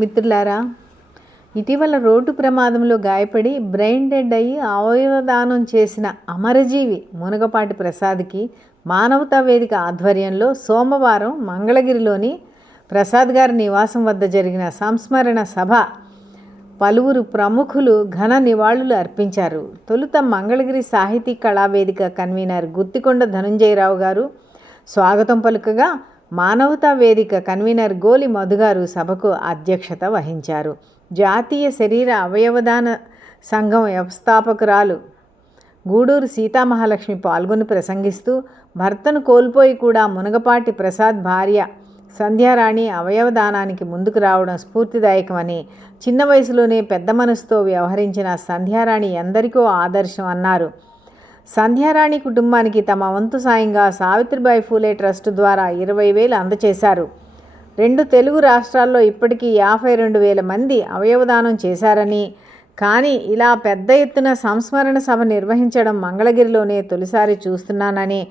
మిత్రులారా, ఇటీవల రోడ్డు ప్రమాదంలో గాయపడి బ్రెయిన్ డెడ్ అయ్యి అవయవదానం చేసిన అమరజీవి మునగపాటి ప్రసాద్కి మానవతా వేదిక ఆధ్వర్యంలో సోమవారం మంగళగిరిలోని ప్రసాద్ గారి నివాసం వద్ద జరిగిన సంస్మరణ సభ పలువురు ప్రముఖులు ఘన నివాళులు అర్పించారు. తొలుత మంగళగిరి సాహితీ కళావేదిక కన్వీనర్ గుత్తికొండ ధనుంజయరావు గారు స్వాగతం పలుకగా, మానవతా వేదిక కన్వీనర్ గోలి మధుగారు సభకు అధ్యక్షత వహించారు. జాతీయ శరీర అవయవదాన సంఘం వ్యవస్థాపకురాలు గూడూరు సీతామహాలక్ష్మి పాల్గొని ప్రసంగిస్తూ, భర్తను కోల్పోయి కూడా మునగపాటి ప్రసాద్ భార్య సంధ్యారాణి అవయవదానానికి ముందుకు రావడం స్ఫూర్తిదాయకమని, చిన్న వయసులోనే పెద్ద మనసుతో వ్యవహరించిన సంధ్యారాణి ఎందరికో ఆదర్శం అన్నారు. సంధ్యారాణి కుటుంబానికి తమ వంతు సాయంగా సావిత్రిబాయి ఫూలే ట్రస్ట్ ద్వారా 20,000 అందజేశారు. 2 తెలుగు రాష్ట్రాల్లో ఇప్పటికీ 52,000 మంది అవయవదానం చేశారని, కానీ ఇలా పెద్ద ఎత్తున సంస్మరణ సభ నిర్వహించడం మంగళగిరిలోనే తొలిసారి చూస్తున్నానని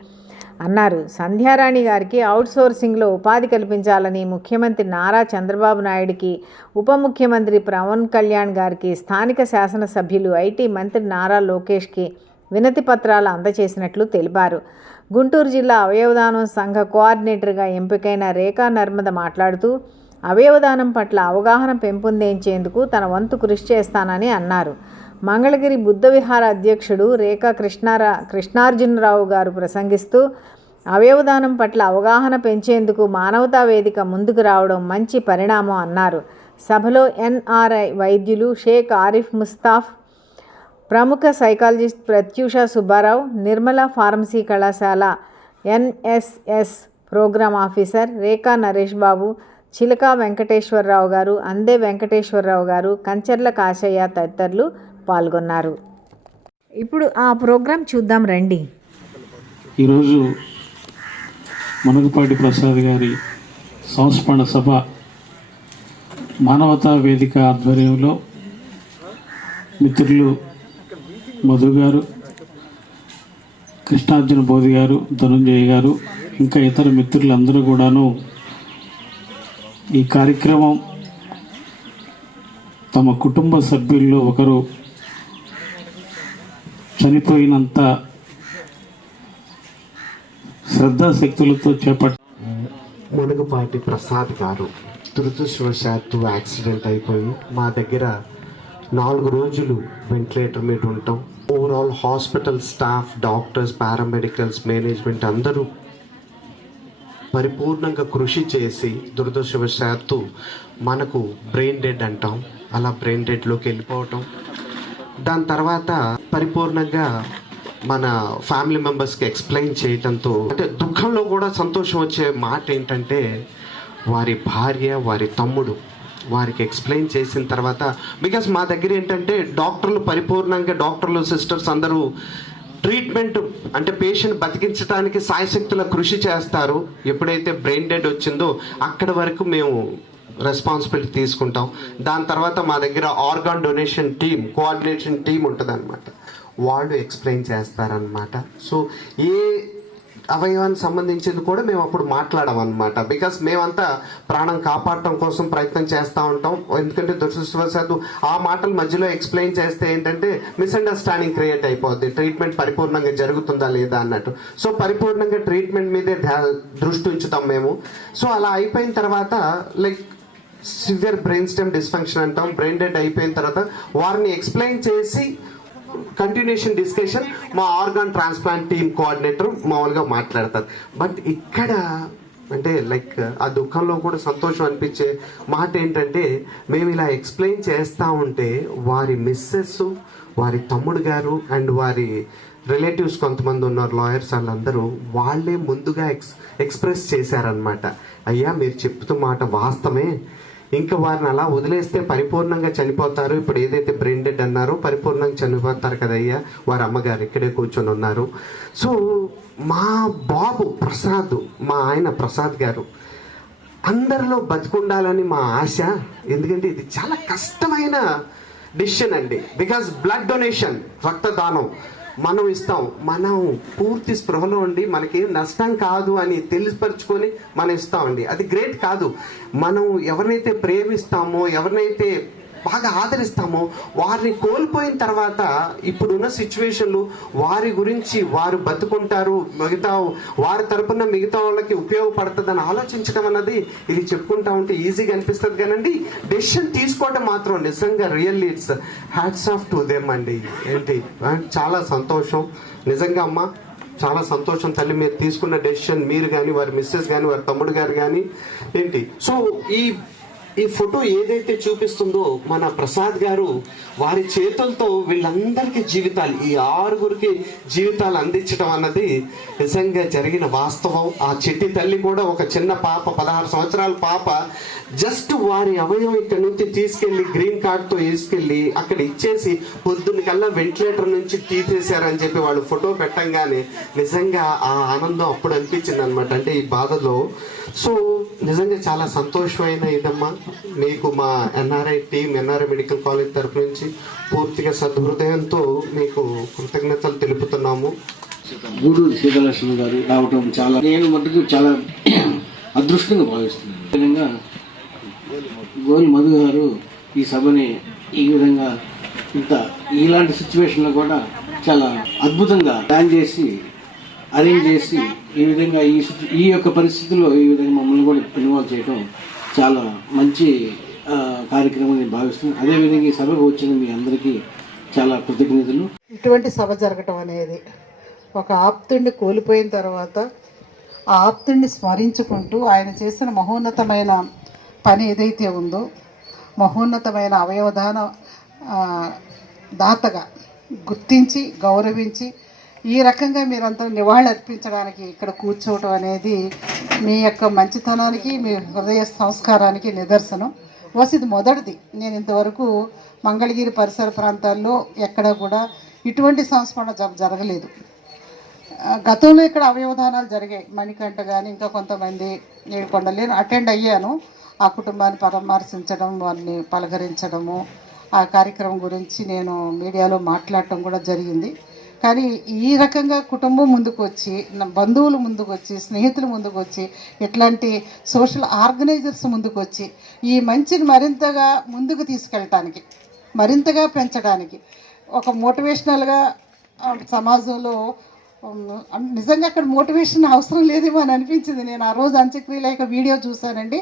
అన్నారు. సంధ్యారాణి గారికి అవుట్సోర్సింగ్లో ఉపాధి కల్పించాలని ముఖ్యమంత్రి నారా చంద్రబాబు నాయుడికి, ఉప ముఖ్యమంత్రి పవన్ కళ్యాణ్ గారికి, స్థానిక శాసనసభ్యులు ఐటీ మంత్రి నారా లోకేష్కి వినతి పత్రాలు అందజేసినట్లు తెలిపారు. గుంటూరు జిల్లా అవయవదానం సంఘ కోఆర్డినేటర్గా ఎంపికైన రేఖా నర్మద మాట్లాడుతూ, అవయవదానం పట్ల అవగాహన పెంపొందించేందుకు తన వంతు కృషి చేస్తానని అన్నారు. మంగళగిరి బుద్ధ విహార అధ్యక్షుడు రేఖా కృష్ణార్జునరావు గారు ప్రసంగిస్తూ, అవయవదానం పట్ల అవగాహన పెంచేందుకు మానవతా వేదిక ముందుకు రావడం మంచి పరిణామం అన్నారు. సభలో ఎన్ఆర్ఐ వైద్యులు షేక్ ఆరిఫ్ ముస్తాఫ్, ప్రముఖ సైకాలజిస్ట్ ప్రత్యూష సుబ్బారావు, నిర్మల ఫార్మసీ కళాశాల ఎన్ఎస్ఎస్ ప్రోగ్రామ్ ఆఫీసర్ రేఖా నరేష్ బాబు, చిలక వెంకటేశ్వరరావు గారు, అందే వెంకటేశ్వరరావు గారు, కంచర్ల కాశయ్య తదితరులు పాల్గొన్నారు. ఇప్పుడు ఆ ప్రోగ్రాం చూద్దాం రండి. ఈరోజు మునగపాటి ప్రసాద్ గారి సంస్మరణ సభ మానవతా వేదిక ఆధ్వర్యంలో మిత్రులు మధు గారు, కృష్ణార్జున బోధి గారు, ధనుంజయ గారు, ఇంకా ఇతర మిత్రులందరూ కూడాను ఈ కార్యక్రమం తమ కుటుంబ సభ్యుల్లో ఒకరు చనిపోయినంత శ్రద్ధాశక్తులతో మునగపాటి ప్రసాద్ గారు దురదృష్టవశాత్తు యాక్సిడెంట్ అయిపోయి మా దగ్గర 4 రోజులు వెంటిలేటర్ మీద ఉంటాం. Overall hospital staff, doctors, paramedicals, management అందరూ పరిపూర్ణంగా కృషి చేసి దురదృష్టవశాత్తు మనకు బ్రెయిన్ డెడ్ అంటాం, అలా బ్రెయిన్ డెడ్లోకి వెళ్ళిపోవటం. దాని తర్వాత పరిపూర్ణంగా మన ఫ్యామిలీ మెంబర్స్కి ఎక్స్ప్లెయిన్ చేయటంతో, అంటే దుఃఖంలో కూడా సంతోషం వచ్చే మాట ఏంటంటే, వారి భార్య, వారి తమ్ముడు వారికి ఎక్స్ప్లెయిన్ చేసిన తర్వాత, బికాస్ మా దగ్గర ఏంటంటే డాక్టర్లు పరిపూర్ణంగా, డాక్టర్లు, సిస్టర్స్ అందరూ ట్రీట్మెంట్ అంటే పేషెంట్ బతికించడానికి సాయశక్తుల కృషి చేస్తారు. ఎప్పుడైతే బ్రెయిన్ డెడ్ వచ్చిందో అక్కడ వరకు మేము రెస్పాన్సిబిలిటీ తీసుకుంటాం. దాని తర్వాత మా దగ్గర organ donation team, coordination team ఉంటుంది అనమాట, వాళ్ళు ఎక్స్ప్లెయిన్ చేస్తారనమాట. సో ఏ అవయవానికి సంబంధించింది కూడా మేము అప్పుడు మాట్లాడమన్నమాట. బికాస్ మేమంతా ప్రాణం కాపాడటం కోసం ప్రయత్నం చేస్తూ ఉంటాం. ఎందుకంటే దురదృష్టవశాత్తు ఆ మాటల మధ్యలో ఎక్స్ప్లెయిన్ చేస్తే ఏంటంటే మిస్అండర్స్టాండింగ్ క్రియేట్ అయిపోద్ది, ట్రీట్మెంట్ పరిపూర్ణంగా జరుగుతుందా లేదా అన్నట్టు. సో పరిపూర్ణంగా ట్రీట్మెంట్ మీదే దృష్టి ఉంచుతాం మేము. సో అలా అయిపోయిన తర్వాత like severe brain stem dysfunction అంటాం, బ్రెయిన్ డెడ్ అయిపోయిన తర్వాత వారిని ఎక్స్ప్లెయిన్ చేసి కంటిన్యూషన్ డిస్కషన్ మా ఆర్గాన్ ట్రాన్స్ప్లాంట్ టీమ్ కోఆర్డినేటర్ మామూలుగా మాట్లాడతారు. బట్ ఇక్కడ అంటే లైక్ ఆ దుఃఖంలో కూడా సంతోషం అనిపించే మాట ఏంటంటే, మేము ఇలా ఎక్స్ప్లెయిన్ చేస్తూ ఉంటే వారి మిస్సెస్, వారి తమ్ముడు గారు అండ్ వారి రిలేటివ్స్ కొంతమంది ఉన్నారు, లాయర్స్, వాళ్ళందరూ వాళ్ళే ముందుగా ఎక్స్ప్రెస్ చేశారనమాట. అయ్యా మీరు చెప్తూ మాట వాస్తవమే, ఇంకా వారిని అలా వదిలేస్తే పరిపూర్ణంగా చనిపోతారు. ఇప్పుడు ఏదైతే బ్రెయిన్ డెడ్ అన్నారో పరిపూర్ణంగా చనిపోతారు కదయ్యా, వారి అమ్మగారు ఇక్కడే కూర్చొని ఉన్నారు. సో మా బాబు ప్రసాద్, మా ఆయన ప్రసాద్ గారు అందరిలో బతికుండాలని మా ఆశ. ఎందుకంటే ఇది చాలా కష్టమైన డిసిషన్ అండి. బికాస్ బ్లడ్ డొనేషన్, రక్తదానం మనం ఇస్తాం. మనం పూర్తి స్పృహలో ఉండి మనకి నష్టం కాదు అని తెలిసిపరుచుకొని మనం ఇస్తామండి. అది గ్రేట్ కాదు. మనం ఎవరినైతే ప్రేమిస్తామో, ఎవరినైతే బాగా ఆదరిస్తామో, వారిని కోల్పోయిన తర్వాత ఇప్పుడున్న సిచ్యువేషన్లు వారి గురించి వారు బతుకుంటారు, వారి తరపున మిగతా వాళ్ళకి ఉపయోగపడుతుందని ఆలోచించడం అన్నది ఇది చెప్పుకుంటా ఉంటే ఈజీగా అనిపిస్తుంది కానండి, డెసిషన్ తీసుకోవడం మాత్రం నిజంగా really it's hats off to them అండి. ఏంటి చాలా సంతోషం నిజంగా అమ్మ, చాలా సంతోషం తల్లి. మీరు తీసుకున్న డెసిషన్, మీరు కానీ వారి మిస్సెస్ కానీ వారి తమ్ముడు గారు కానీ ఏంటి. సో ఈ ఫోటో ఏదైతే చూపిస్తుందో మన ప్రసాద్ గారు వారి చేతులతో వీళ్ళందరికీ జీవితాలు, ఈ 6గురికి జీవితాలు అందించడం అన్నది నిజంగా జరిగిన వాస్తవం. ఆ చెట్టి తల్లి కూడా ఒక చిన్న పాప, 16 సంవత్సరాల పాప, జస్ట్ వారి అవయవం ఇక్కడ నుంచి తీసుకెళ్లి గ్రీన్ కార్డ్తో వేసుకెళ్ళి అక్కడ ఇచ్చేసి పొద్దున్న కల్లా వెంటిలేటర్ నుంచి తీసేశారని చెప్పి వాళ్ళు ఫోటో పెట్టంగానే నిజంగా ఆ ఆనందం అప్పుడు అనిపించింది అనమాట. అంటే ఈ బాధలో. సో నిజంగా చాలా సంతోషమైన ఇదమ్మా. మీకు మా NRI team, NRI medical college తరఫు నుంచి పూర్తిగా సద్హృదయంతో మీకు కృతజ్ఞతలు తెలుపుతున్నాము. గూడూరు సీతాలక్ష్మి గారు రావటం చాలా, నేను మటుకు చాలా అదృష్టంగా భావిస్తున్నాను. విధంగా గోల్ మధు గారు ఈ సభని ఈ విధంగా ఇలాంటి సిచ్యువేషన్లో కూడా చాలా అద్భుతంగా ప్లాన్ చేసి అరేంజ్ చేసి ఈ విధంగా ఈ యొక్క పరిస్థితుల్లో ఈ విధంగా మమ్మల్ని కూడా ఇన్వాల్వ్ చేయడం చాలా మంచి కార్యక్రమం నేను భావిస్తున్నాను. అదేవిధంగా ఈ సభకు వచ్చిన మీ అందరికీ చాలా కృతజ్ఞతలు. ఇటువంటి సభ జరగటం అనేది, ఒక ఆప్తుడిని కోల్పోయిన తర్వాత ఆ ఆప్తుడిని స్మరించుకుంటూ ఆయన చేసిన మహోన్నతమైన పని ఏదైతే ఉందో, మహోన్నతమైన అవయవదాన దాతగా గుర్తించి గౌరవించి ఈ రకంగా మీరంతా నివాళి అర్పించడానికి ఇక్కడ కూర్చోవటం అనేది మీ యొక్క మంచితనానికి, మీ హృదయ సంస్కారానికి నిదర్శనం. ఇది మొదటిది. నేను ఇంతవరకు మంగళగిరి పరిసర ప్రాంతాల్లో ఎక్కడ కూడా ఇటువంటి సంస్మరణ జరగలేదు. గతంలో ఇక్కడ అవయవదానాలు జరిగాయి, మణికంఠ కానీ ఇంకా కొంతమంది, ఏడుకొండలు అటెండ్ అయ్యాను. ఆ కుటుంబాన్ని పరామర్శించడం, వారిని పలకరించడము, ఆ కార్యక్రమం గురించి నేను మీడియాలో మాట్లాడటం కూడా జరిగింది. కానీ ఈ రకంగా కుటుంబం ముందుకు వచ్చి, బంధువులు ముందుకు వచ్చి, స్నేహితులు ముందుకు వచ్చి, ఇట్లాంటి సోషల్ ఆర్గనైజర్స్ ముందుకు వచ్చి ఈ మంచిని మరింతగా ముందుకు తీసుకెళ్ళటానికి, మరింతగా పెంచడానికి, ఒక మోటివేషనల్గా సమాజంలో నిజంగా అక్కడ మోటివేషన్ అవసరం లేదేమో అని అనిపించింది. నేను ఆ రోజు అంత్యక్రియల యొక్క వీడియో చూశానండి.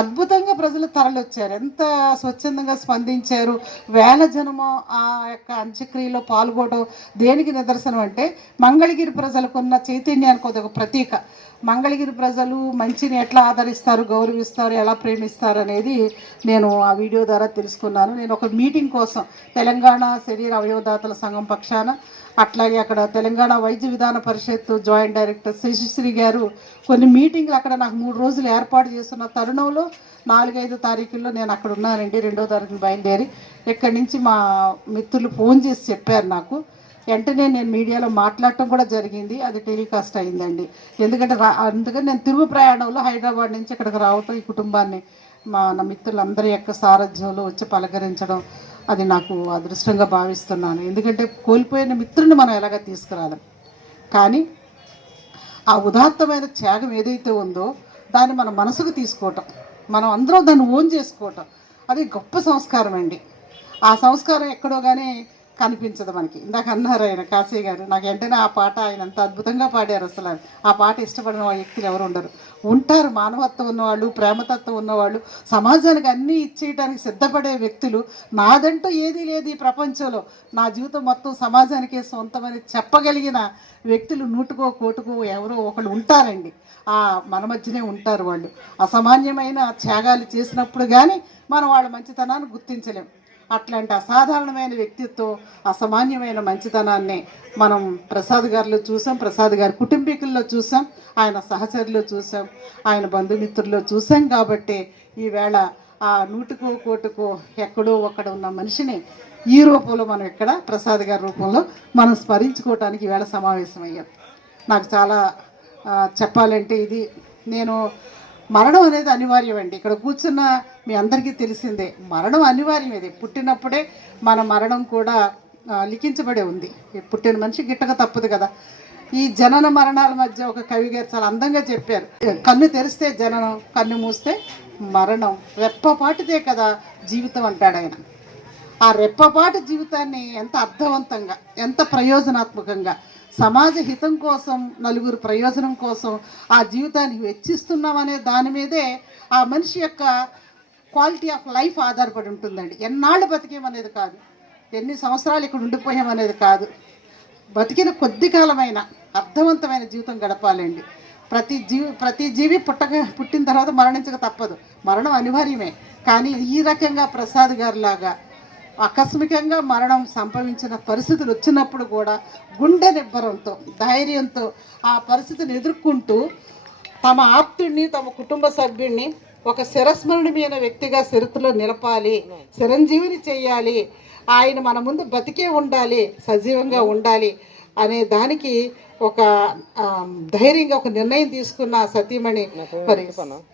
అద్భుతంగా ప్రజలు తరలివచ్చారు, ఎంత స్వచ్ఛందంగా స్పందించారు. వేల జనము ఆ యొక్క అంత్యక్రియలో పాల్గొనడం దేనికి నిదర్శనం అంటే మంగళగిరి ప్రజలకున్న చైతన్యానికి ఒక ప్రతీక. మంగళగిరి ప్రజలు మంచిని ఎట్లా ఆదరిస్తారు, గౌరవిస్తారు, ఎలా ప్రేమిస్తారు అనేది నేను ఆ వీడియో ద్వారా తెలుసుకున్నాను. నేను ఒక మీటింగ్ కోసం తెలంగాణ శరీర అవయవదాతల సంఘం పక్షాన, అట్లాగే అక్కడ తెలంగాణ వైద్య విధాన పరిషత్ జాయింట్ డైరెక్టర్ శశిశ్రీ గారు కొన్ని మీటింగ్లు అక్కడ నాకు 3 రోజులు ఏర్పాటు చేస్తున్న తరుణంలో 4-5 తారీఖుల్లో నేను అక్కడ ఉన్నానండి. 2వ తారీఖున బయలుదేరి ఇక్కడి నుంచి మా మిత్రులు ఫోన్ చేసి చెప్పారు నాకు. వెంటనే నేను మీడియాలో మాట్లాడటం కూడా జరిగింది, అది టెలికాస్ట్ అయిందండి. ఎందుకంటే అందుకని నేను తిరుగు ప్రయాణంలో హైదరాబాద్ నుంచి ఇక్కడికి రావటం, ఈ కుటుంబాన్ని నా మిత్రులందరి యొక్క సారథ్యంలో వచ్చి పలకరించడం, అది నాకు అదృష్టంగా భావిస్తున్నాను. ఎందుకంటే కోల్పోయిన మిత్రుని మనం ఎలాగ తీసుకురాలి, కానీ ఆ ఉదాత్తమైన త్యాగం ఏదైతే ఉందో దాన్ని మన మనసుకు తీసుకోవటం, మనం అందరం దాన్ని ఓన్ చేసుకోవటం, అది గొప్ప సంస్కారం అండి. ఆ సంస్కారం ఎక్కడో కానీ కనిపించదు మనకి. ఇందాక అన్నారు ఆయన కాశీ గారు, నాకు వెంటనే ఆ పాట ఆయన అంత అద్భుతంగా పాడారు. అసలు ఆ పాట ఇష్టపడిన వ్యక్తులు ఎవరు ఉంటారు. మానవత్వం ఉన్నవాళ్ళు, ప్రేమతత్వం ఉన్నవాళ్ళు, సమాజానికి అన్నీ ఇచ్చేయడానికి సిద్ధపడే వ్యక్తులు. నాదంటూ ఏదీ లేదు ఈ ప్రపంచంలో, నా జీవితం మొత్తం సమాజానికే సొంతమని చెప్పగలిగిన వ్యక్తులు 100కో 1,00,000కో ఎవరో ఒకళ్ళు ఉంటారండి. మన మధ్యనే ఉంటారు వాళ్ళు. అసామాన్యమైన త్యాగాలు చేసినప్పుడు కానీ మనం వాళ్ళ మంచితనాన్ని గుర్తించలేం. అట్లాంటి అసాధారణమైన వ్యక్తిత్వం, అసామాన్యమైన మంచితనాన్ని మనం ప్రసాద్ గారిలో చూసాం, ప్రసాద్ గారి కుటుంబీకుల్లో చూసాం, ఆయన సహచరులు చూసాం, ఆయన బంధుమిత్రుల్లో చూసాం. కాబట్టి ఈవేళ ఆ 100కో 1,00,000కో ఎక్కడో ఒక్కడ ఉన్న మనిషిని ఈ రూపంలో మనం ఇక్కడ ప్రసాద్ గారి రూపంలో మనం స్మరించుకోవటానికి ఈవేళ సమావేశమయ్యాం. నాకు చాలా చెప్పాలంటే ఇది, నేను మరణం అనేది అనివార్యం అండి. ఇక్కడ కూర్చున్న మీ అందరికీ తెలిసిందే, మరణం అనివార్యం. ఇది పుట్టినప్పుడే మన మరణం కూడా లిఖించబడి ఉంది. ఈ పుట్టిన మనిషి గిట్టక తప్పదు కదా. ఈ జనన మరణాల మధ్య ఒక కవి గారు చాలా అందంగా చెప్పారు, కన్ను తెరిస్తే జననం, కన్ను మూస్తే మరణం, రెప్పపాటిదే కదా జీవితం అంటాడు ఆయన. ఆ రెప్పపాటు జీవితాన్ని ఎంత అర్థవంతంగా, ఎంత ప్రయోజనాత్మకంగా, సమాజ హితం కోసం, నలుగురు ప్రయోజనం కోసం ఆ జీవితాన్ని వెచ్చిస్తున్నామనే దాని మీదే ఆ మనిషి యొక్క క్వాలిటీ ఆఫ్ లైఫ్ ఆధారపడి ఉంటుందండి. ఎన్నాళ్ళు బతికేమనేది కాదు, ఎన్ని సంవత్సరాలు ఇక్కడ ఉండిపోయామనేది కాదు, బతికిన కొద్ది కాలమైన అర్థవంతమైన జీవితం గడపాలండి. ప్రతి జీవి పుట్టిన తర్వాత మరణించక తప్పదు, మరణం అనివార్యమే. కానీ ఈ రకంగా ప్రసాద్ గారిలాగా ఆకస్మికంగా మరణం సంభవించిన పరిస్థితులు వచ్చినప్పుడు కూడా గుండె నిబ్బరంతో, ధైర్యంతో ఆ పరిస్థితిని ఎదుర్కొంటూ తమ ఆప్తుడిని, తమ కుటుంబ సభ్యుడిని ఒక చిరస్మరణీయమైన వ్యక్తిగా చరిత్రలో నిలపాలి, చిరంజీవిని చేయాలి, ఆయన మన ముందు బతికే ఉండాలి, సజీవంగా ఉండాలి అనే దానికి ఒక ధైర్యంగా ఒక నిర్ణయం తీసుకున్న సతీమణి మరి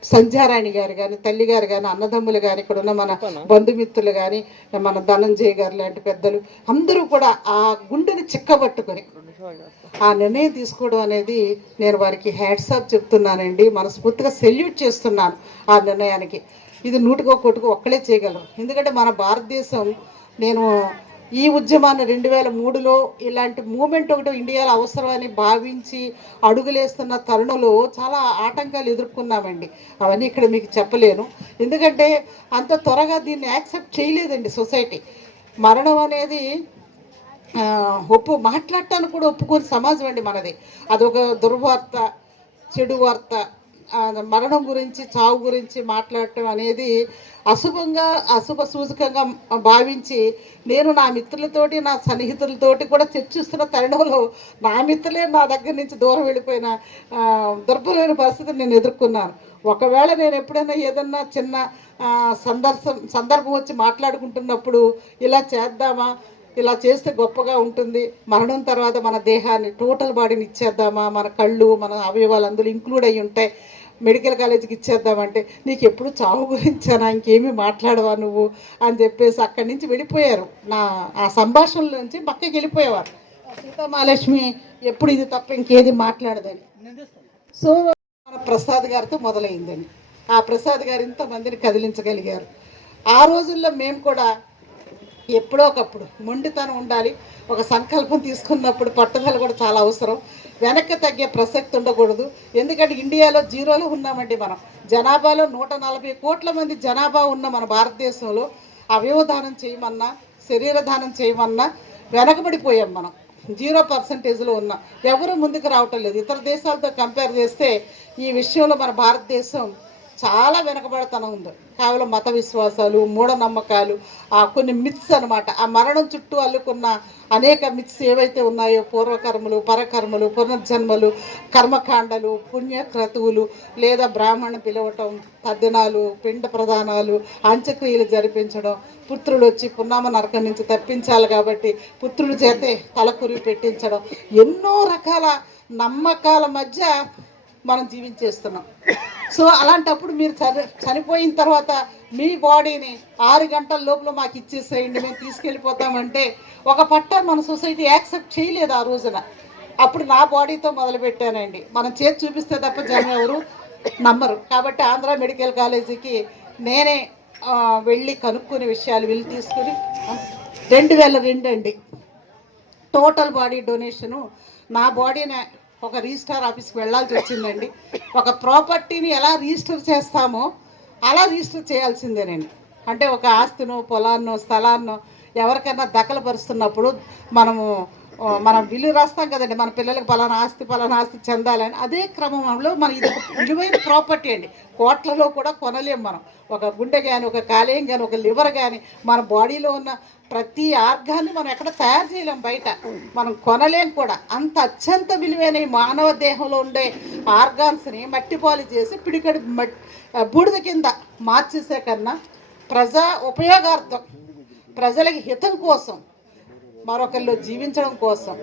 సంధ్యారాణి గారు కానీ, తల్లి గారు కానీ, అన్నదమ్ములు కానీ, ఇక్కడ ఉన్న మన బంధుమిత్రులు కానీ, మన ధనంజయ్ గారు లాంటి పెద్దలు అందరూ కూడా ఆ గుండెని చిక్కబట్టుకొని ఆ నిర్ణయం తీసుకోవడం అనేది నేను వారికి హ్యాట్స్ ఆఫ్ చెప్తున్నానండి. మనస్ఫూర్తిగా సెల్యూట్ చేస్తున్నాను ఆ నిర్ణయానికి. ఇది 100% ఒక్కడే చేయగలరు. ఎందుకంటే మన భారతదేశం, నేను ఈ ఉద్యమాన్ని 2003లో ఇలాంటి మూమెంట్ ఒకటి ఇండియాలో అవసరమని భావించి అడుగులేస్తున్న తరుణంలో చాలా ఆటంకాలు ఎదుర్కొన్నామండి. అవన్నీ ఇక్కడ మీకు చెప్పలేను, ఎందుకంటే అంత త్వరగా దీన్ని యాక్సెప్ట్ చేయలేదండి సొసైటీ. మరణం అనేది మాట్లాడటానికి కూడా ఒప్పుకోని సమాజం అండి మనది. అదొక దుర్వార్త, చెడు వార్త. మరణం గురించి, చావు గురించి మాట్లాడటం అనేది అశుభ సూచకంగా భావించి నేను నా మిత్రులతోటి, నా సన్నిహితులతోటి కూడా చర్చిస్తున్న తరుణంలో నా మిత్రులే నా దగ్గర నుంచి దూరం వెళ్ళిపోయిన దుర్బలమైన పరిస్థితిని నేను ఎదుర్కొన్నాను. ఒకవేళ నేను ఎప్పుడైనా ఏదన్నా చిన్న సందర్భం వచ్చి మాట్లాడుకుంటున్నప్పుడు ఇలా చేద్దామా, ఇలా చేస్తే గొప్పగా ఉంటుంది, మరణం తర్వాత మన దేహాన్ని, టోటల్ బాడీని ఇచ్చేద్దామా, మన కళ్ళు, మన అవయవాలు అందులో ఇంక్లూడ్ అయ్యి ఉంటాయి, మెడికల్ కాలేజీకి ఇచ్చేద్దామంటే నీకు ఎప్పుడు చావు గురించానా, ఇంకేమీ మాట్లాడవా నువ్వు అని చెప్పేసి అక్కడి నుంచి వెళ్ళిపోయారు. ఆ సంభాషణల నుంచి పక్కకి వెళ్ళిపోయేవారు. సీతామహాలక్ష్మి ఎప్పుడు ఇది తప్ప ఇంకేది మాట్లాడదని. సో మన ప్రసాద్ గారితో మొదలైందని. ఆ ప్రసాద్ గారు ఇంతమందిని కదిలించగలిగారు. ఆ రోజుల్లో మేము కూడా ఎప్పుడో ఒకప్పుడు మొండితనం ఉండాలి, ఒక సంకల్పం తీసుకున్నప్పుడు పట్టుదల కూడా చాలా అవసరం. వెనక్కి తగ్గే ప్రసక్తి ఉండకూడదు. ఎందుకంటే ఇండియాలో జీరోలో ఉన్నామండి మనం. జనాభాలో 140 కోట్ల మంది జనాభా ఉన్న మన భారతదేశంలో అవయవదానం చేయమన్నా, శరీర దానం చేయమన్నా వెనకబడిపోయాం మనం. 0%లో ఉన్నాం. ఎవరు ముందుకు రావటం లేదు. ఇతర దేశాలతో కంపేర్ చేస్తే ఈ విషయంలో మన భారతదేశం చాలా వెనకబడతనం ఉంది. కేవలం మత విశ్వాసాలు, మూఢనమ్మకాలు, కొన్ని మిత్స్ అనమాట. ఆ మరణం చుట్టూ అల్లుకున్న అనేక మిత్స్ ఏవైతే ఉన్నాయో, పూర్వకర్మలు, పరకర్మలు, పునర్జన్మలు, కర్మకాండలు, పుణ్యక్రతువులు, లేదా బ్రాహ్మణ పిలవటం, తద్దినాలు, పిండ ప్రదానాలు, అంత్యక్రియలు జరిపించడం, పుత్రుడు వచ్చి పున్నామ నరకం నుంచి తప్పించాలి కాబట్టి పుత్రుడి చేతే తలకురి పెట్టించడం, ఎన్నో రకాల నమ్మకాల మధ్య మనం జీవించేస్తున్నాం. సో అలాంటప్పుడు మీరు చనిపోయిన తర్వాత మీ బాడీని 6 గంటల లోపల మాకు ఇచ్చేసేయండి, మేము తీసుకెళ్ళిపోతామంటే ఒక పట్ట మన సొసైటీ యాక్సెప్ట్ చేయలేదు ఆ రోజున. అప్పుడు నా బాడీతో మొదలుపెట్టానండి. మనం చేతి చూపిస్తే తప్ప జనం ఎవరు నమ్మరు. కాబట్టి ఆంధ్ర మెడికల్ కాలేజీకి నేనే వెళ్ళి కనుక్కునే విషయాలు వెళ్ళి తీసుకుని 2002 అండి టోటల్ బాడీ డొనేషను. నా బాడీని ఒక రిజిస్టార్ ఆఫీస్కి వెళ్ళాల్సి వచ్చిందండి. ఒక ప్రాపర్టీని ఎలా రిజిస్టర్ చేస్తామో అలా రిజిస్టర్ చేయాల్సిందేనండి. అంటే ఒక ఆస్తినో, పొలాన్నో, స్థలాన్నో ఎవరికైనా దఖలుపరుస్తున్నప్పుడు మనం బిల్లు రాస్తాం కదండి, మన పిల్లలకు పలానా ఆస్తి చెందాలని. అదే క్రమంలో మన ఇది విలువైన ప్రాపర్టీ అండి. కోట్లలో కూడా కొనలేం మనం. ఒక గుండె కానీ, ఒక కాలేయం కానీ, ఒక లివర్ కానీ, మన బాడీలో ఉన్న ప్రతి ఆర్గాన్ని మనం ఎక్కడ తయారు చేయలేం, బయట మనం కొనలేం కూడా. అంత అత్యంత విలువైన మానవ దేహంలో ఉండే ఆర్గాన్స్ని మట్టిపాలు చేసి పిడికడి బూడిద కింద మార్చేసే కన్నా ప్రజా ఉపయోగార్థం, ప్రజలకి హితం కోసం, మరొకరిలో జీవించడం కోసం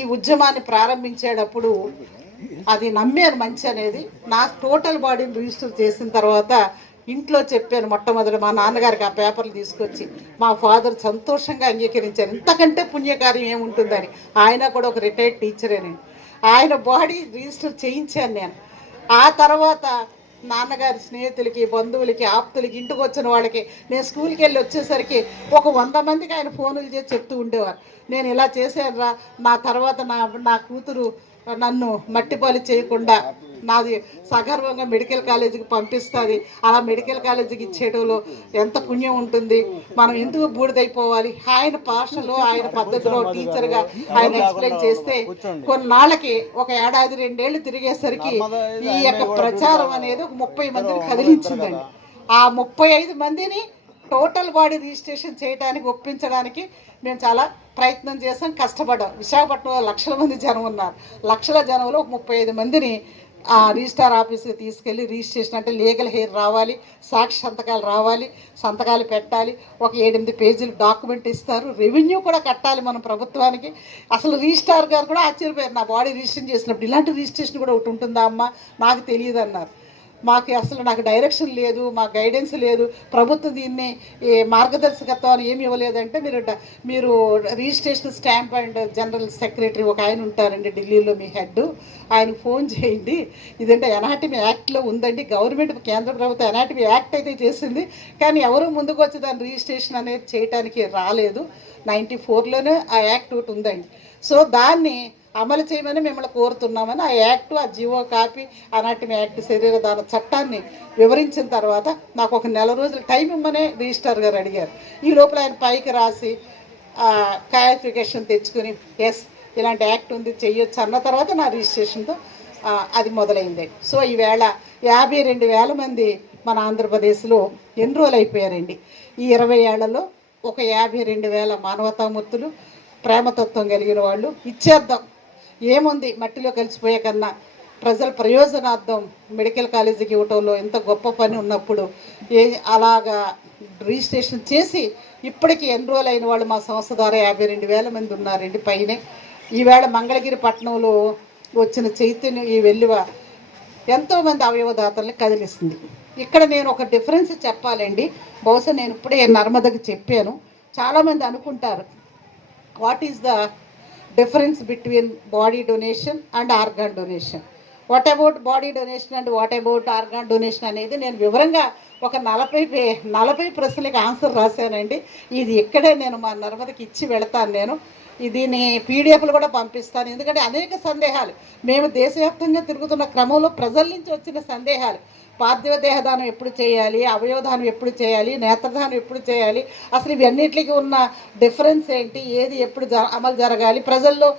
ఈ ఉద్యమాన్ని ప్రారంభించేటప్పుడు అది నమ్మేది మంచి అనేది. నా టోటల్ బాడీని రిజిస్టర్ చేసిన తర్వాత ఇంట్లో చెప్పాను మొట్టమొదటి మా నాన్నగారికి ఆ పేపర్లు తీసుకొచ్చి. మా ఫాదర్ సంతోషంగా అంగీకరించారు. ఇంతకంటే పుణ్యకార్యం ఏముంటుందని. ఆయన కూడా ఒక రిటైర్డ్ టీచరేనండి. ఆయన బాడీ రిజిస్టర్ చేయించాను నేను. ఆ తర్వాత నాన్నగారి స్నేహితులకి, బంధువులకి, ఆప్తులకి, ఇంటికి వచ్చిన వాళ్ళకి, నేను స్కూల్కి వెళ్ళి వచ్చేసరికి ఒక 100 మందికి ఆయన ఫోన్లు చేసి చెప్తూ ఉండేవారు, నేను ఇలా చేశానురా, నా తర్వాత నా కూతురు నన్ను మట్టిపాలు చేయకుండా నాది సగర్వంగా మెడికల్ కాలేజీకి పంపిస్తుంది, అలా మెడికల్ కాలేజీకి ఇచ్చేయడంలో ఎంత పుణ్యం ఉంటుంది, మనం ఎందుకు బూడిదైపోవాలి. ఆయన భాషలో, ఆయన పద్ధతిలో టీచర్గా ఆయన ఎక్స్ప్లెయిన్ చేస్తే కొన్నాళ్ళకి ఒక 1-2 ఏళ్ళు తిరిగేసరికి ఈ యొక్క ప్రచారం అనేది ఒక 30 మందిని కదిలించిందండి. ఆ 35 మందిని టోటల్ బాడీ రిజిస్ట్రేషన్ చేయడానికి ఒప్పించడానికి మేము చాలా ప్రయత్నం చేసాం, కష్టపడ్డాం. విశాఖపట్నంలో లక్షల మంది జనం ఉన్నారు. లక్షల జనంలో 35 మందిని రిజిస్టార్ ఆఫీస్కి తీసుకెళ్ళి రిజిస్ట్రేషన్ అంటే లీగల్ హెయిర్ రావాలి, సాక్షి సంతకాలు రావాలి, సంతకాలు పెట్టాలి, ఒక 7-8 పేజీలు డాక్యుమెంట్ ఇస్తారు, రెవెన్యూ కూడా కట్టాలి మనం ప్రభుత్వానికి. అసలు రిజిస్టార్ గారు కూడా ఆశ్చర్యపోయారు, నా బాడీ రిజిస్ట్రేషన్ చేసినప్పుడు ఇలాంటి రిజిస్ట్రేషన్ కూడా ఒకటి ఉంటుందా అమ్మ, నాకు తెలియదు అన్నారు. నాకు డైరెక్షన్ లేదు, మాకు గైడెన్స్ లేదు, ప్రభుత్వం దీన్ని మార్గదర్శకత్వం ఏమి ఇవ్వలేదంటే మీరు registration stamp and general secretary ఒక ఆయన ఉంటారండి ఢిల్లీలో, మీ హెడ్, ఆయనకు ఫోన్ చేయండి, ఇదంటే ఎనాటమీ యాక్ట్లో ఉందండి, గవర్నమెంట్ కేంద్ర ప్రభుత్వం ఎనాటమీ యాక్ట్ అయితే చేసింది, కానీ ఎవరు ముందుకు వచ్చి దాని రిజిస్ట్రేషన్ అనేది చేయడానికి రాలేదు. 94లోనే ఆ యాక్ట్ ఒకటి ఉందండి. సో దాన్ని అమలు చేయమని మిమ్మల్ని కోరుతున్నామని ఆ యాక్టు, ఆ జీవో కాపీ, అనాటమీ యాక్ట్, శరీర దాన చట్టాన్ని వివరించిన తర్వాత నాకు ఒక 1 నెల రోజులు టైం ఇమ్మనే రిజిస్ట్రార్ గారు అడిగారు. ఈ లోపల ఆయన పైకి రాసి క్లారిఫికేషన్ తెచ్చుకుని ఎస్ ఇలాంటి యాక్ట్ ఉంది చెయ్యొచ్చు అన్న తర్వాత నా రిజిస్ట్రేషన్తో అది మొదలైంది. సో ఈవేళ 52,000 మంది మన ఆంధ్రప్రదేశ్లో ఎన్రోల్ అయిపోయారండి. ఈ 20 ఏళ్లలో ఒక 52,000 మానవతామూర్తులు, ప్రేమతత్వం కలిగిన వాళ్ళు. ఇచ్చేద్దాం, ఏముంది మట్టిలో కలిసిపోయే కన్నా, ప్రజల ప్రయోజనార్థం మెడికల్ కాలేజీకి ఇవ్వటంలో ఎంత గొప్ప పని ఉన్నప్పుడు అలాగా రిజిస్ట్రేషన్ చేసి ఇప్పటికీ ఎన్రోల్ అయిన వాళ్ళు మా సంస్థ ద్వారా 52,000 మంది ఉన్నారండి పైనే. ఈవేళ మంగళగిరి పట్టణంలో వచ్చిన చైతన్యం, ఈ వెల్లువ ఎంతోమంది అవయవదాతల్ని కదిలిస్తుంది. ఇక్కడ నేను ఒక డిఫరెన్స్ చెప్పాలండి, బహుశా నేను ఇప్పుడే నర్మదకి చెప్పాను. చాలామంది అనుకుంటారు what is the difference between body donation and organ donation, what about body donation and what about organ donation అనేది నేను వివరంగా ఒక 40 ప్రశ్నలకు ఆన్సర్ రాశానండి. ఇది ఇక్కడే నేను మా నర్మదకి ఇచ్చి వెళతాను. నేను దీన్ని పీడిఎఫ్లు కూడా పంపిస్తాను, ఎందుకంటే అనేక సందేహాలు మేము దేశవ్యాప్తంగా తిరుగుతున్న క్రమంలో ప్రజల నుంచి వచ్చిన సందేహాలు. పార్థివ దేహదానం ఎప్పుడు చేయాలి, అవయవదానం ఎప్పుడు చేయాలి, నేత్రదానం ఎప్పుడు చేయాలి, అసలు ఇవన్నిటికి ఉన్న డిఫరెన్స్ ఏంటి, ఏది ఎప్పుడు అమలు జరగాలి, ప్రజల్లో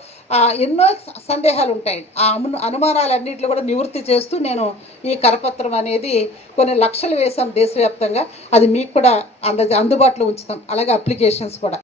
ఎన్నో సందేహాలు ఉంటాయి. ఆ అనుమానాలన్నింటిలో కూడా నివృత్తి చేస్తూ నేను ఈ కరపత్రం అనేది కొన్ని లక్షలు వేసాం దేశవ్యాప్తంగా. అది మీకు కూడా అందుబాటులో ఉంచుతాం, అలాగే అప్లికేషన్స్ కూడా.